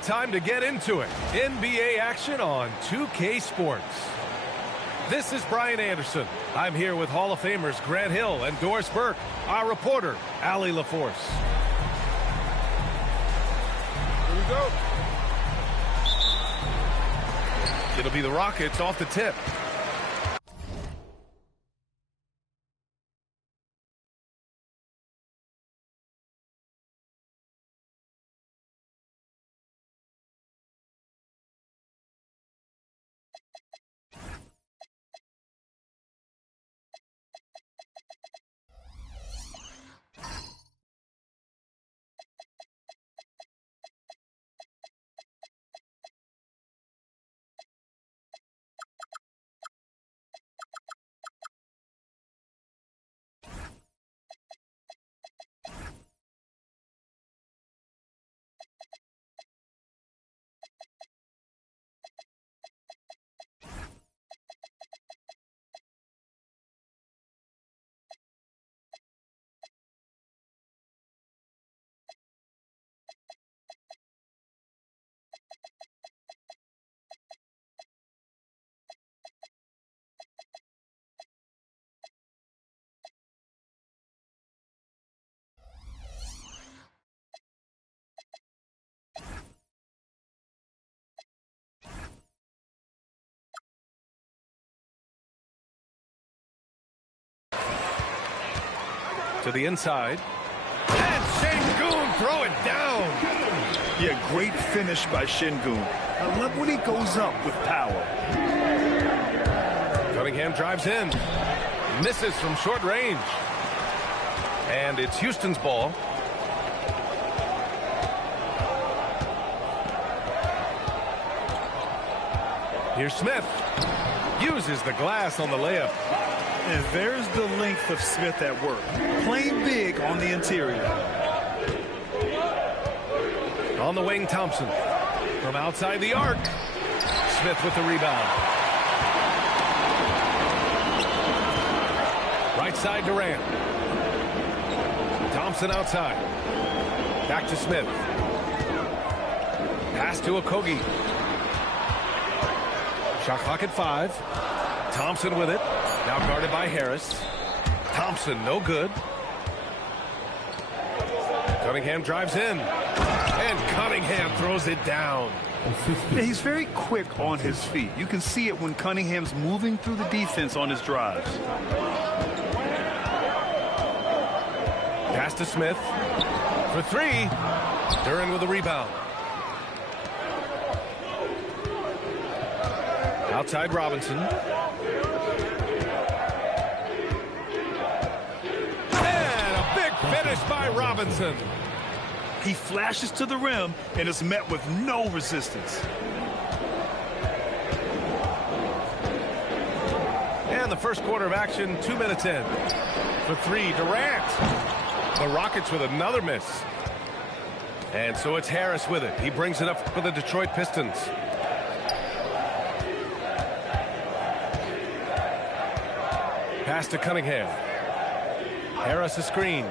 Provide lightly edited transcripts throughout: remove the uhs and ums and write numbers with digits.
great time to get into it. NBA action on 2K Sports. This is Brian Anderson. I'm here with Hall of Famers Grant Hill and Doris Burke, our reporter, Allie LaForce. Here we go. It'll be the Rockets off the tip. To the inside. And Şengün throw it down. Yeah, great finish by Şengün. I love when he goes up with power. Cunningham drives in. Misses from short range. And it's Houston's ball. Here's Smith. Uses the glass on the layup. And there's the length of Smith at work. Playing big on the interior. On the wing, Thompson. From outside the arc. Smith with the rebound. Right side, Durant. Thompson outside. Back to Smith. Pass to Okogie. Shot clock at 5. Thompson with it. Now guarded by Harris. Thompson, no good. Cunningham drives in. And Cunningham throws it down. Yeah, he's very quick on his feet. You can see it when Cunningham's moving through the defense on his drives. Pass to Smith. For 3. Duran with the rebound. Outside Robinson. Finish by Robinson. He flashes to the rim and is met with no resistance. And the first quarter of action, 2 minutes in. For 3, Durant. The Rockets with another miss. And so it's Harris with it. He brings it up for the Detroit Pistons. Pass to Cunningham. Harris a screen.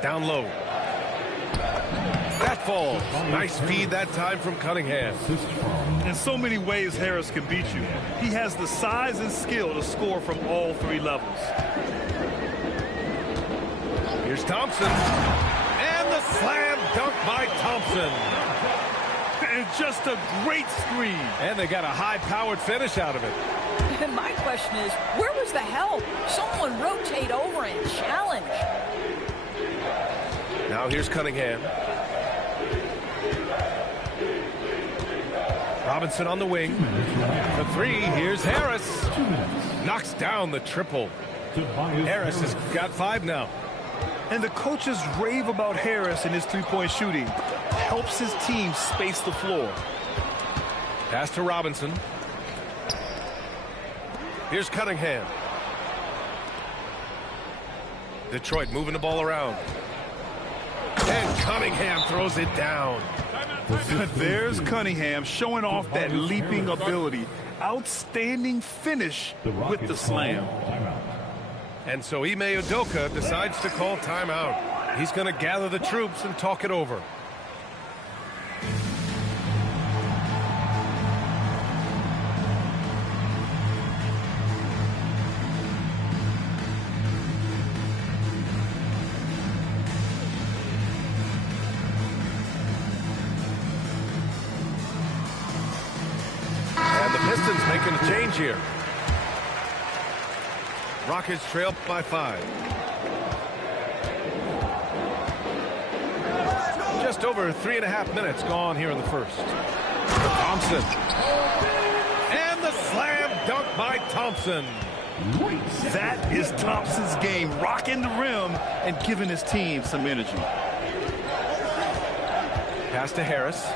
Down low. That falls. Nice feed that time from Cunningham. In so many ways, Harris can beat you. He has the size and skill to score from all 3 levels. Here's Thompson. And the slam dunk by Thompson. And just a great screen. And they got a high-powered finish out of it. And my question is, where was the help? Someone rotate over and challenge. Now here's Cunningham. Robinson on the wing. For 3, here's Harris. Knocks down the triple. Harris has got 5 now. And the coaches rave about Harris and his three-point shooting. Helps his team space the floor. Pass to Robinson. Here's Cunningham. Detroit moving the ball around. And Cunningham throws it down. There's Cunningham showing off that leaping ability. Outstanding finish with the slam. And so Ime Udoka decides to call timeout. He's going to gather the troops and talk it over. Pistons making a change here. Rockets trail by 5. Just over 3.5 minutes gone here in the first. Thompson. And the slam dunk by Thompson. That is Thompson's game, rocking the rim and giving his team some energy. Pass to Harris.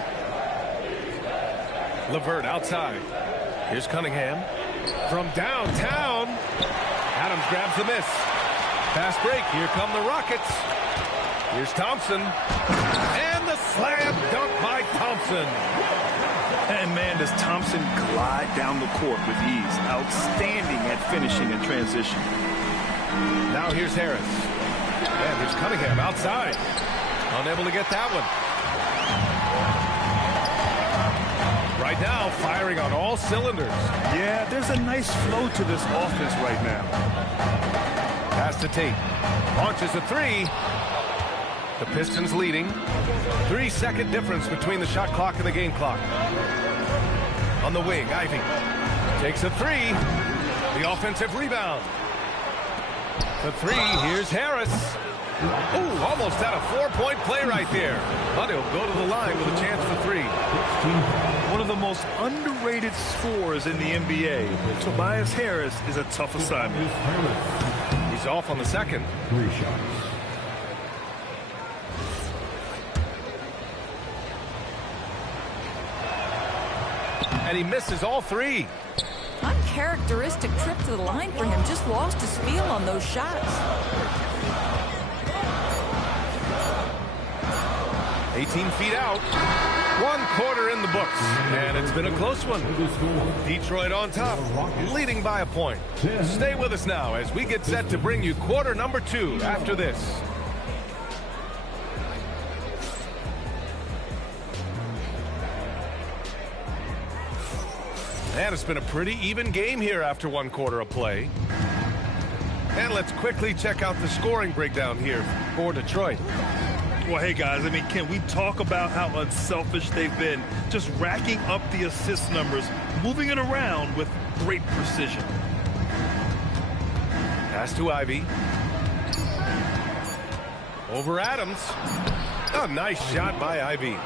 LeVert outside. Here's Cunningham. From downtown. Adams grabs the miss. Fast break. Here come the Rockets. Here's Thompson. And the slam dunk by Thompson. And man, does Thompson glide down the court with ease. Outstanding at finishing in transition. Now here's Harris. And here's Cunningham outside. Unable to get that one. Right now, firing on all cylinders. Yeah, there's a nice flow to this offense right now. Pass to Tate. Launches a 3. The Pistons leading. 3-second difference between the shot clock and the game clock. On the wing, Ivy takes a 3. The offensive rebound. The 3, here's Harris. Ooh, almost had a 4-point play right there. But he'll go to the line with a chance for 3. One of the most underrated scorers in the NBA. Tobias Harris is a tough assignment. He's off on the second. 3 shots. And he misses all 3. Uncharacteristic trip to the line for him. Just lost his feel on those shots. 18 feet out. 1 quarter in the books. And it's been a close one. Detroit on top, leading by a point. Stay with us now as we get set to bring you quarter number 2 after this. And it's been a pretty even game here after 1 quarter of play. And let's quickly check out the scoring breakdown here for Detroit. Well, hey, guys, I mean, can we talk about how unselfish they've been? Just racking up the assist numbers, moving it around with great precision. Pass to Ivy. Over Adams. A nice shot by Ivy.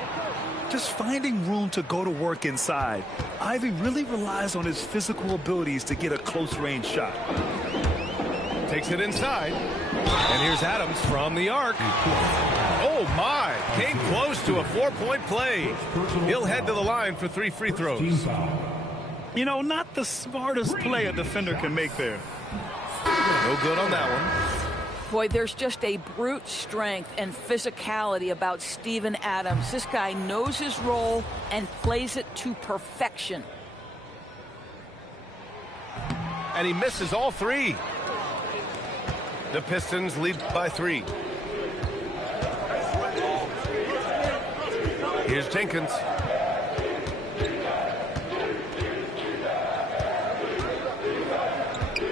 Just finding room to go to work inside. Ivy really relies on his physical abilities to get a close-range shot. Takes it inside. And here's Adams from the arc. Oh, my. Came close to a 4-point play. He'll head to the line for 3 free throws. You know, not the smartest play a defender can make there. No good on that one. Boy, there's just a brute strength and physicality about Steven Adams. This guy knows his role and plays it to perfection. And he misses all 3. The Pistons lead by 3. Here's Jenkins.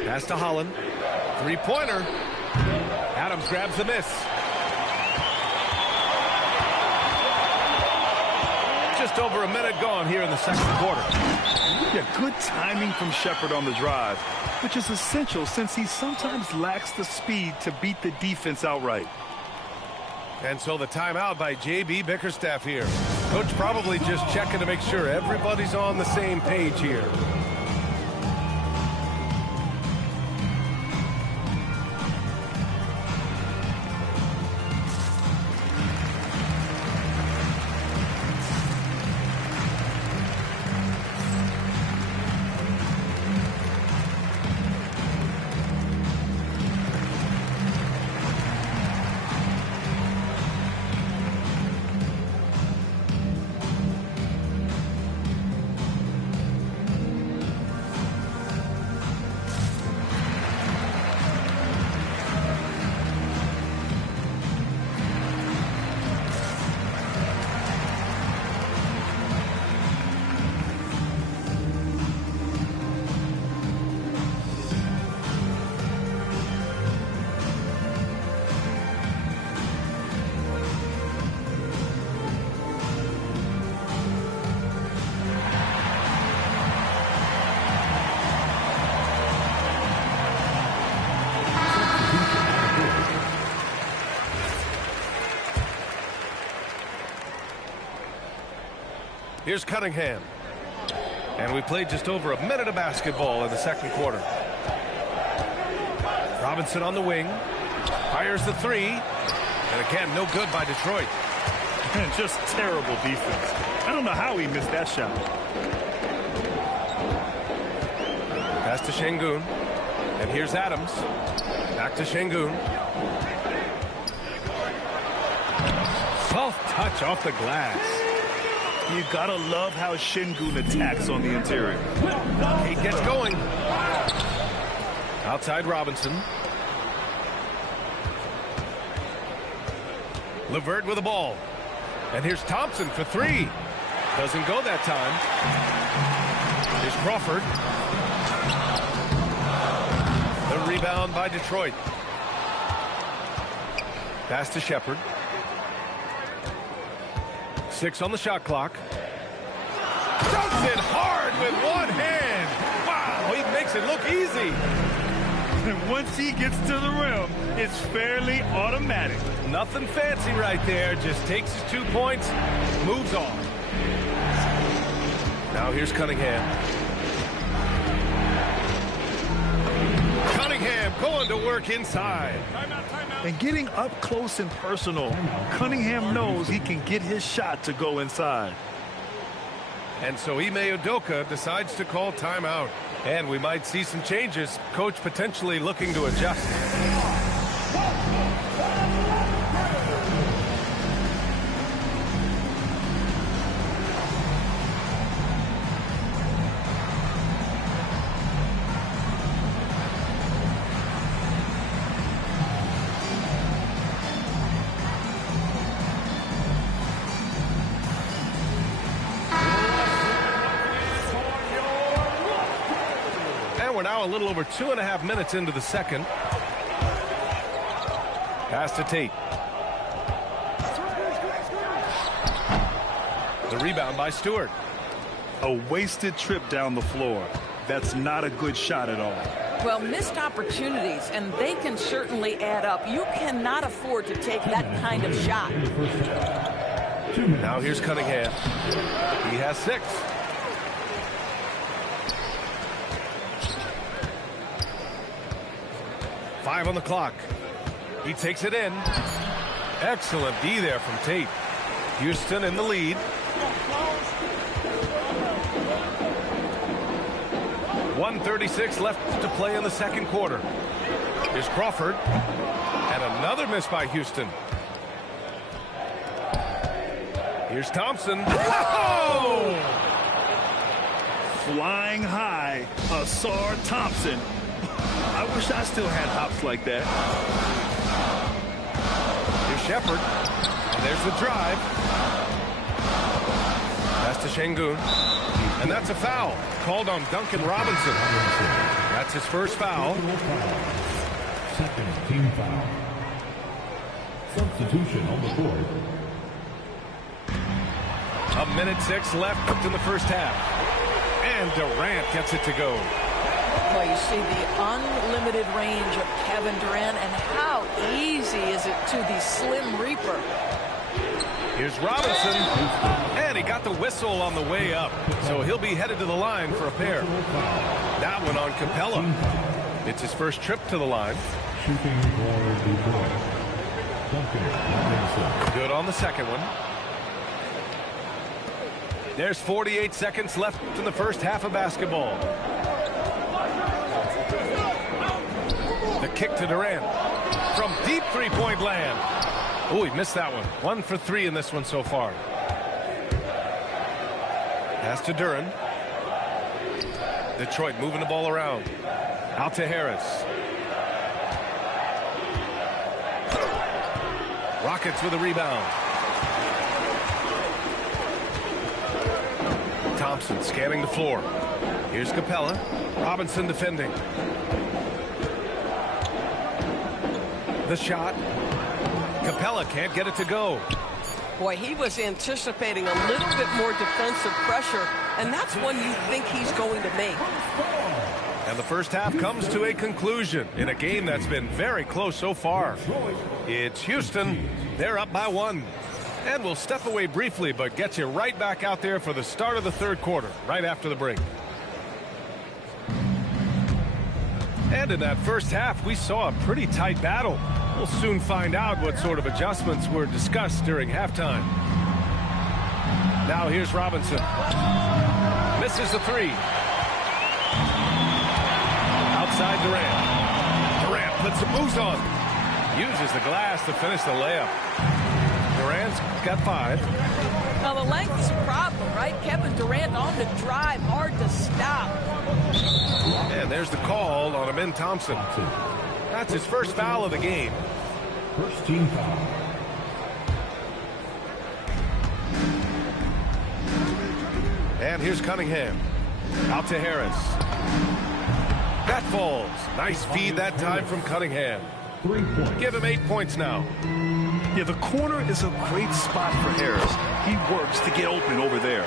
Pass to Holland. 3-pointer. Adams grabs the miss. Just over a minute gone here in the second quarter. Yeah, good timing from Shepherd on the drive, which is essential since he sometimes lacks the speed to beat the defense outright. And so the timeout by J.B. Bickerstaff here. Coach probably just checking to make sure everybody's on the same page here. Here's Cunningham. And we played just over a minute of basketball in the second quarter. Robinson on the wing. Fires the three. And again, no good by Detroit. Just terrible defense. I don't know how he missed that shot. Pass to Şengün. And here's Adams. Back to Şengün. Soft touch off the glass. You gotta love how Şengün attacks on the interior. He gets going. Outside Robinson. LeVert with the ball. And here's Thompson for three. Doesn't go that time. Here's Crawford. The rebound by Detroit. Pass to Shepherd. 6 on the shot clock. Dunks it hard with one hand. Wow, he makes it look easy. And once he gets to the rim, it's fairly automatic. Nothing fancy right there. Just takes his 2 points, moves on. Now here's Cunningham. Cunningham going to work inside. And getting up close and personal, Cunningham knows he can get his shot to go inside. And so Ime Udoka decides to call timeout. And we might see some changes. Coach potentially looking to adjust. We're now a little over 2.5 minutes into the second. Pass to Tate. The rebound by Stewart. A wasted trip down the floor. That's not a good shot at all. Well, missed opportunities, and they can certainly add up. You cannot afford to take that kind of shot. Now here's Cunningham. He has 6. Five on the clock. He takes it in. Excellent D there from Tate. Houston in the lead. 1:36 left to play in the second quarter. Here's Crawford. And another miss by Houston. Here's Thompson. Whoa! Flying high, Asar Thompson. I wish I still had hops like that. Here's Shepherd. And there's the drive. Pass to Şengün. And that's a foul. Called on Duncan Robinson. That's his first foul. Second team foul. Substitution on the court. 1:06 left in the first half. And Durant gets it to go. Well, you see the unlimited range of Kevin Durant, and how easy is it to the Slim Reaper. Here's Robinson, and he got the whistle on the way up, so he'll be headed to the line for a pair. That one on Capella. It's his first trip to the line. Shooting for Detroit. Duncan Robinson. Good on the second one. There's 48 seconds left in the first half of basketball. The kick to Durant from deep three-point land. Oh, he missed that one. 1 for 3 in this one so far. Pass to Duran. Detroit moving the ball around. Out to Harris. Rockets with a rebound. Thompson scanning the floor. Here's Capella. Robinson defending. The shot. Capella can't get it to go. Boy, he was anticipating a little bit more defensive pressure, and that's one you think he's going to make. And the first half comes to a conclusion in a game that's been very close so far. It's Houston. They're up by 1. And we'll step away briefly, but get you right back out there for the start of the third quarter, right after the break. And in that first half, we saw a pretty tight battle. We'll soon find out what sort of adjustments were discussed during halftime. Now here's Robinson. Misses the three. Outside Durant. Durant puts some moves on. Uses the glass to finish the layup. Durant's got 5. Now the length is a problem, right? Kevin Durant on the drive, hard to stop. And there's the call on Amin Thompson. That's his first foul of the game. First team foul. And here's Cunningham. Out to Harris. That falls. Nice feed that time from Cunningham. 3 points. Give him 8 points now. Yeah, the corner is a great spot for Harris. He works to get open over there.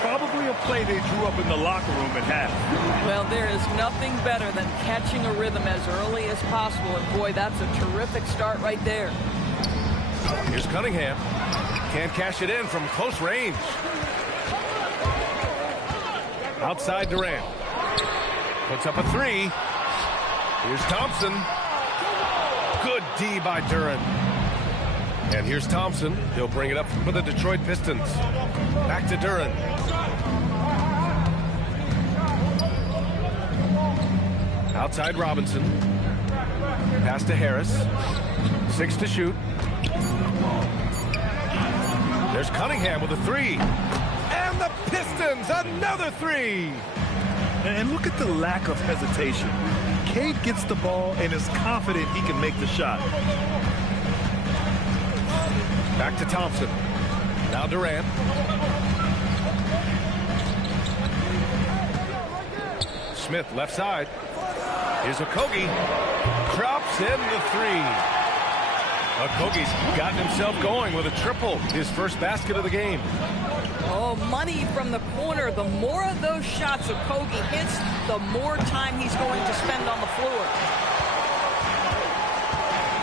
Probably a play they drew up in the locker room at half. Well, there is nothing better than catching a rhythm as early as possible. And boy, that's a terrific start right there. Here's Cunningham. Can't cash it in from close range. Outside Durant. Puts up a 3. Here's Thompson. Good D by Duran. And here's Thompson. He'll bring it up for the Detroit Pistons. Back to Duran. Outside Robinson. Pass to Harris. 6 to shoot. There's Cunningham with a 3. And the Pistons, another 3. And look at the lack of hesitation. Cade gets the ball and is confident he can make the shot. Back to Thompson. Now Durant. Smith left side. Here's Okogie. Drops in the 3. Okogie's gotten himself going with a triple. His first basket of the game. Oh, money from the corner. The more of those shots Okogie hits, the more time he's going to spend on the floor.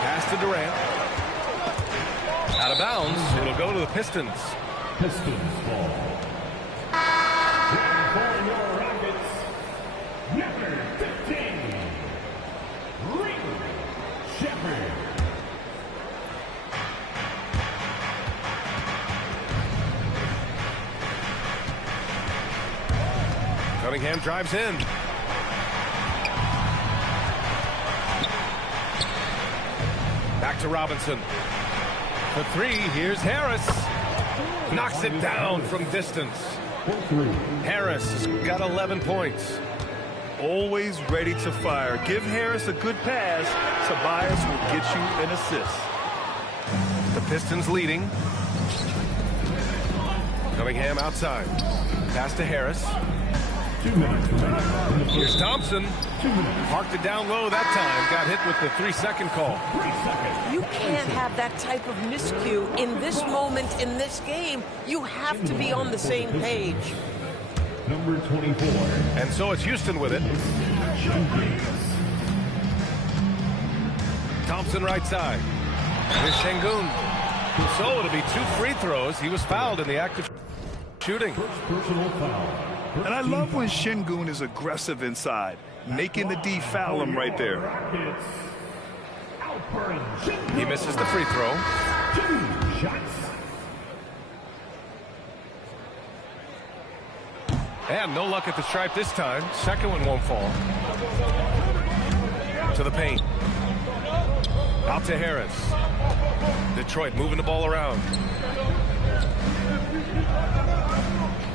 Pass to Durant. Out of bounds. It'll go to the Pistons. Pistons ball. For your Rockets, number 15, Reed Shepherd. Cunningham drives in. Back to Robinson. For 3, here's Harris. Knocks it down from distance. Harris has got 11 points. Always ready to fire. Give Harris a good pass. Tobias will get you an assist. The Pistons leading. Cunningham outside. Pass to Harris. 2 minutes. Here's Thompson. 2 minutes. Marked it down low that time. Got hit with the 3-second call. 3 seconds. You can't have that type of miscue in this moment in this game. You have to be on the same page. Number 24. And so it's Houston with it. Thompson right side. Here's Şengün. So it'll be 2 free throws. He was fouled in the act of shooting. First personal foul. And I love when Şengün is aggressive inside, making the D foul him right there. He misses the free throw. 2 shots. And no luck at the stripe this time. Second one won't fall. To the paint. Out to Harris. Detroit moving the ball around.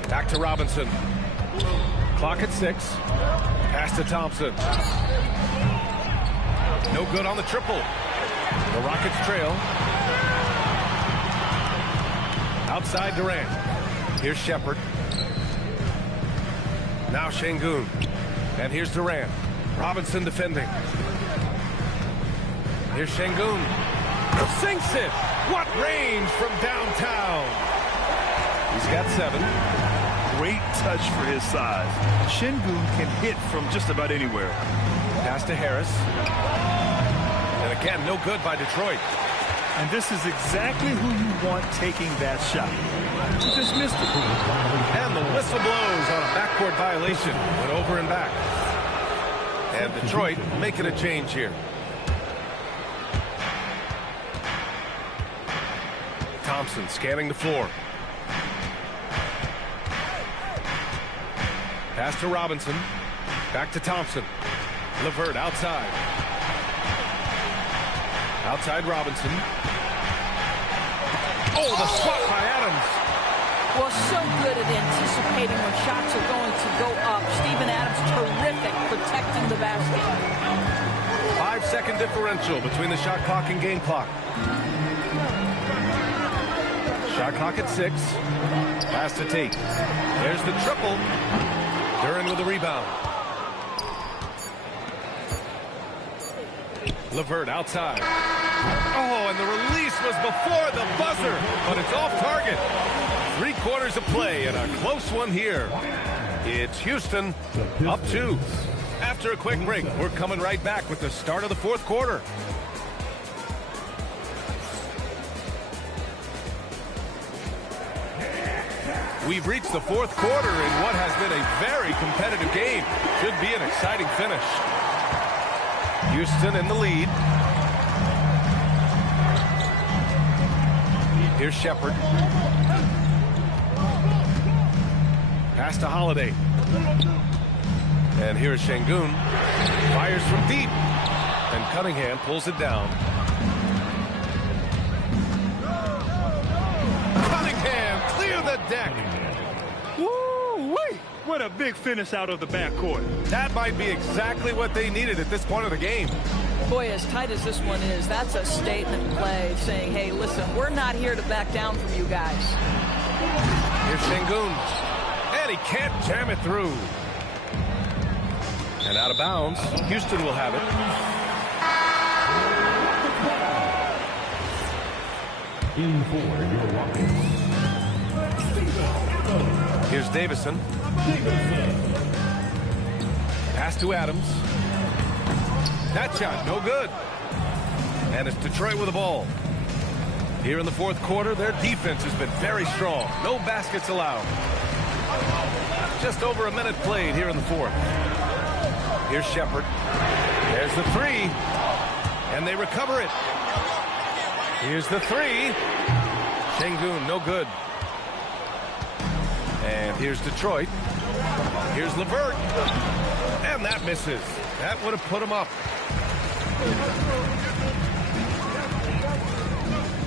Back to Robinson. Clock at 6. Pass to Thompson. No good on the triple. The Rockets trail. Outside Durant. Here's Shepherd. Now Şengün. And here's Durant. Robinson defending. Here's Şengün. Sinks it. What range from downtown. He's got 7. Great touch for his size. Şengün can hit from just about anywhere. Pass to Harris. And again, no good by Detroit. And this is exactly who you want taking that shot. He just missed it. And the whistle blows on a backcourt violation. Went over and back. And Detroit making a change here. Thompson scanning the floor. Pass to Robinson. Back to Thompson. LeVert outside. Outside Robinson. Oh, the spot by Adams. Well, so good at anticipating when shots are going to go up. Steven Adams, terrific protecting the basket. 5-second differential between the shot clock and game clock. Shot clock at 6. Pass to Tate. There's the triple. Duren with the rebound. LeVert outside. Oh, and the release was before the buzzer, but it's off target. 3 quarters of play and a close one here. It's Houston up 2. After a quick break, we're coming right back with the start of the 4th quarter. We've reached the 4th quarter in what has been a very competitive game. Should be an exciting finish. Houston in the lead. Here's Shepherd. Pass to Holiday. And here's Şengün. Fires from deep. And Cunningham pulls it down. Cunningham clear the deck. Woo-wee! What a big finish out of the backcourt. That might be exactly what they needed at this point of the game. Boy, as tight as this one is, that's a statement play saying, hey, listen, we're not here to back down from you guys. Here's Şengün. And he can't jam it through. And out of bounds. Houston will have it. In for your Rockets. Here's Davison. Pass to Adams. That shot, no good. And it's Detroit with the ball. Here in the 4th quarter, their defense has been very strong. No baskets allowed. Just over a minute played here in the 4th. Here's Shepherd. There's the 3. And they recover it. Here's the 3. Şengün, no good. And here's Detroit. Here's LeVert. And that misses. That would have put him up.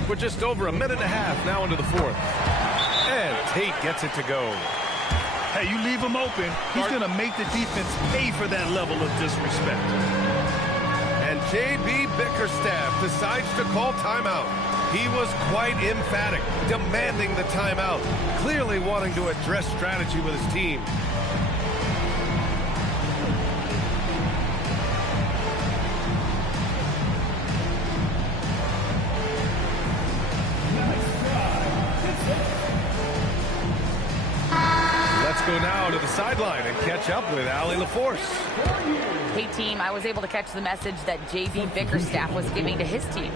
We're just over a minute and a half now into the 4th. And Tate gets it to go. Hey, you leave him open, he's going to make the defense pay for that level of disrespect. And J.B. Bickerstaff decides to call timeout. He was quite emphatic, demanding the timeout, clearly wanting to address strategy with his team. Let's go now to the sideline and catch up with Allie LaForce. Hey, team, I was able to catch the message that J.B. Bickerstaff was giving to his team.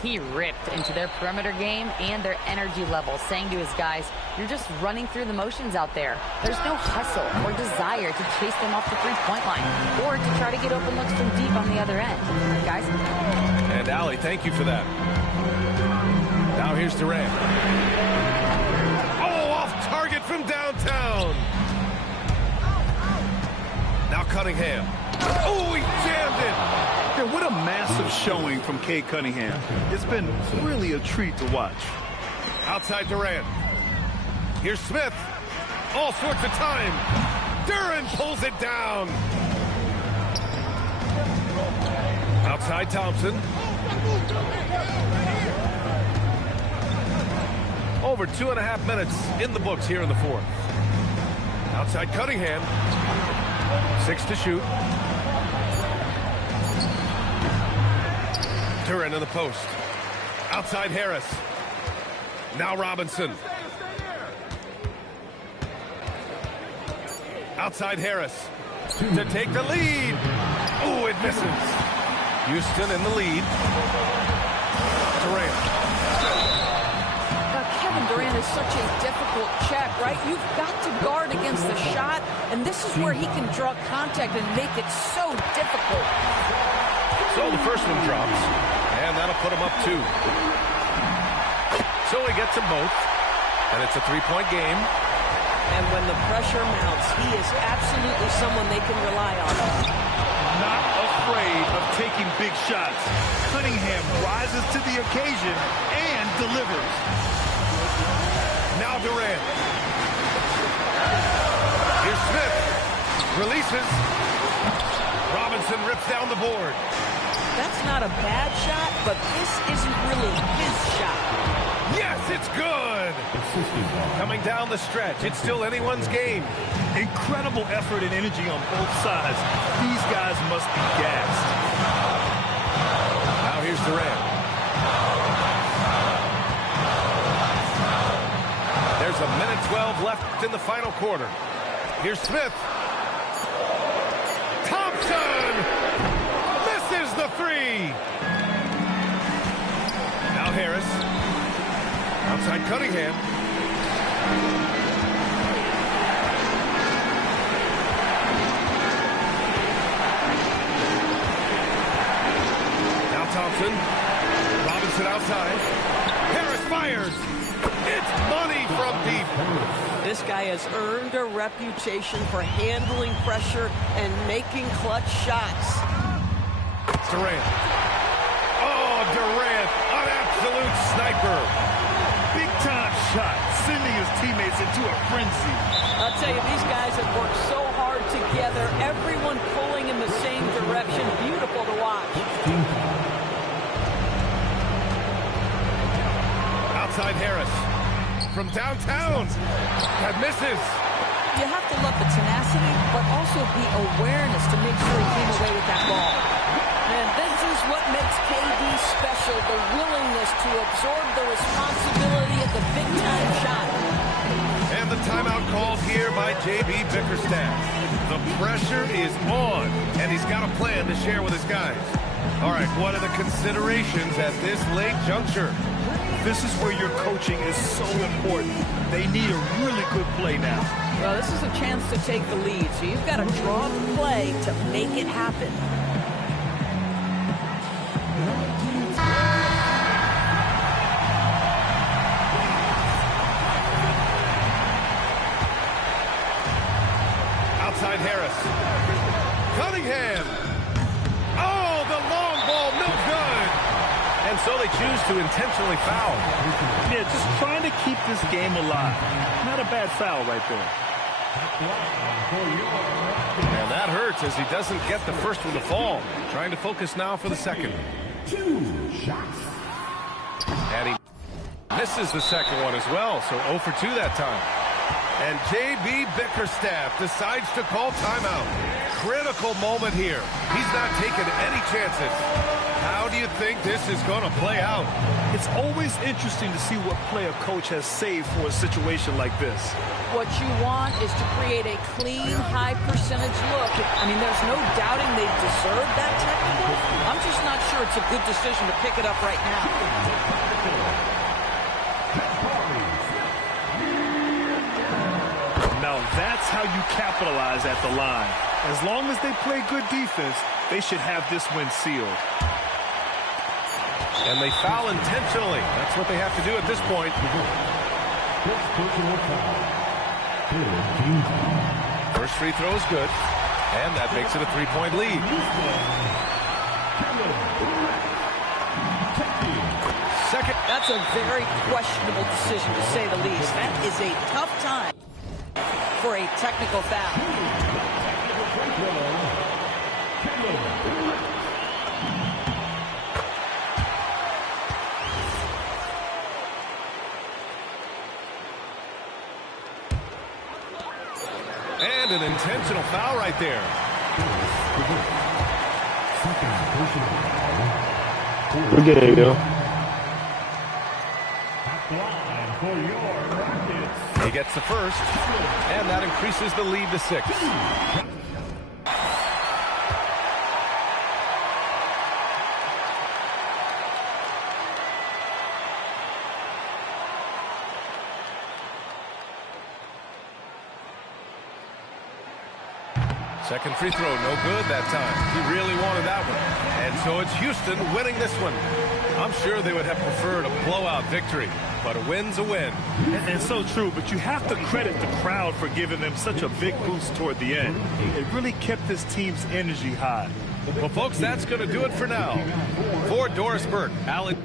He ripped into their perimeter game and their energy level, saying to his guys, you're just running through the motions out there. There's no hustle or desire to chase them off the three-point line or to try to get open looks from deep on the other end. Guys? And Allie, thank you for that. Now here's Durant. Oh, off target from downtown. Now Cunningham. Oh, he jammed it. Yeah, what a massive showing from Cade Cunningham. It's been really a treat to watch. Outside Durant. Here's Smith. All sorts of time. Duren pulls it down. Outside Thompson. Over 2.5 minutes in the books here in the 4th. Outside Cunningham. 6 to shoot. Duren in the post. Outside Harris. Now Robinson. Outside Harris. To take the lead. Oh, it misses. Houston in the lead. To Durant. Kevin Durant is such a difficult check, right? You've got to guard against the shot, and this is where he can draw contact and make it so difficult. So the first one drops, and that'll put him up 2. So he gets them both, and it's a 3-point game. And when the pressure mounts, he is absolutely someone they can rely on. Not afraid of taking big shots. Cunningham rises to the occasion and delivers. Now Durant. Here's Smith. Releases. Robinson rips down the board. That's not a bad shot, but this isn't really his shot. Yes, it's good. Coming down the stretch. It's still anyone's game. Incredible effort and energy on both sides. These guys must be gassed. Now here's Durant. There's a minute 12 left in the final quarter. Here's Smith. Thompson misses the 3. Now Harris. Outside Cunningham. Now Thompson. Robinson outside. Harris fires. It's money from deep. This guy has earned a reputation for handling pressure and making clutch shots. Durant. Oh, Durant, an absolute sniper. Big-time shot, sending his teammates into a frenzy. I'll tell you, these guys have worked so hard together, everyone pulling in the same direction. Beautiful to watch. Outside Harris. From downtown. That misses. You have to love the tenacity, but also the awareness to make sure he came away with that ball. And this is what makes KD special, the willingness to absorb the responsibility of the big-time shot. And the timeout called here by J.B. Bickerstaff. The pressure is on, and he's got a plan to share with his guys. All right, what are the considerations at this late juncture? This is where your coaching is so important. They need a really good play now. Well, this is a chance to take the lead, so you've got to draw the play to make it happen. Outside Harris. Cunningham. Oh, the long ball, no good. And so they choose to intentionally foul. Yeah, just trying to keep this game alive. Not a bad foul right there. And that hurts as he doesn't get the first one to fall. Trying to focus now for the second. 2 shots. And he misses the second one as well, so 0 for 2 that time. And J.B. Bickerstaff decides to call timeout. Critical moment here. He's not taking any chances. How do you think this is going to play out? It's always interesting to see what play a coach has saved for a situation like this. What you want is to create a clean, high-percentage look. I mean, there's no doubting they deserve that technical. I'm just not sure it's a good decision to pick it up right now. Now that's how you capitalize at the line. As long as they play good defense, they should have this win sealed. And they foul intentionally. That's what they have to do at this point. First free throw is good. And that makes it a 3-point lead. Second. That's a very questionable decision, to say the least. That is a tough time for a technical foul. And an intentional foul right there. We're getting go. He gets the first, and that increases the lead to 6. Second free throw, no good that time. He really wanted that one. And so it's Houston winning this one. I'm sure they would have preferred a blowout victory, but a win's a win. And so true, but you have to credit the crowd for giving them such a big boost toward the end. It really kept this team's energy high. Well, folks, that's going to do it for now. For Doris Burke, Allie...